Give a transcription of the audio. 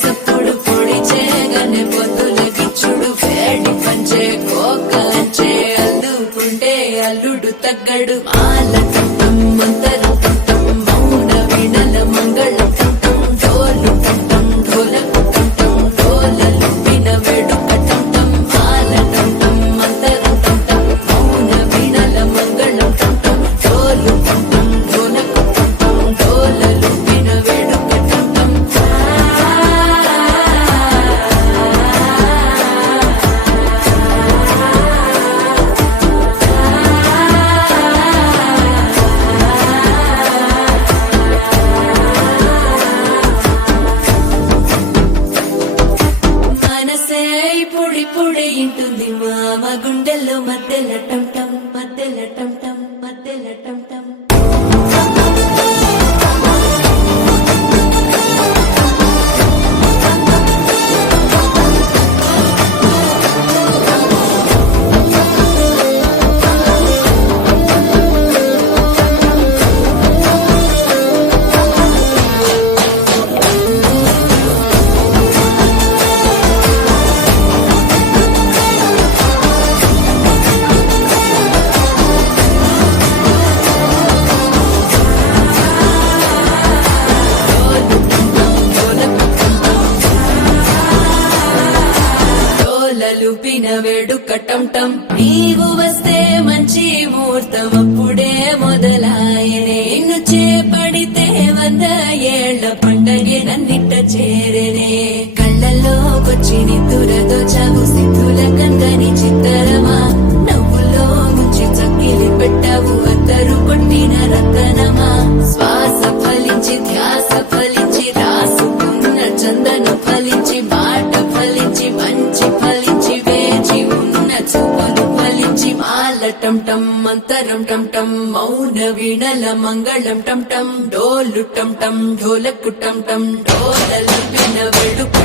సప్పుడు పొడి చేయగానే పొద్దుల గిచ్చుడు వేడి పంచే కోకంచే అల్లుకుంటే అల్లుడు తగ్గడు మాల కంఠం మంతరం కంఠం మౌన వీణల మంగళం కంఠం డోలు కంఠం ఢోలకు కంఠం డోలలు విన వేడుక కంఠం మాల కంఠం మంతరం కంఠం మౌన వీణల మంగళం కంఠం డోలు కంఠం ఢోలకు కంఠం డోలలు విన వేడుక కంఠం మనసే పొడి పొడి ఇంటుంది మామ గుండెల్లో మధ్యల టంటం మధ్యల టంటం మధ్యల టంటం లుపిన వేడుక టంటం నీవు వస్తే మంచి ముహూర్తం అప్పుడే మొదలాయనే నిన్ను చేపడితే 100 ఏళ్ల పండగే నన్నిట్ట చేరనే కళ్ళల్లోకొచ్చి నిద్దురదో చావు సిద్ధుల కందని చిత్తరమా నవ్వులో ముంచి చక్కిలి పెట్టావు అద్దరు కొట్టిన రతనమా శ్వాస ఫలించి ధ్యాస ఫలించి రాసుకున్న చందన ఫలించి మాట ఫలించి మంచి ఫలించి వేచి ఉన్న చూపులు ఫలించి మాల టంటం మంతరం టంటం మౌన వీణల మంగళం టంటం డోలు టంటం ఢోలకు టంటం డోలలు విన వేడుక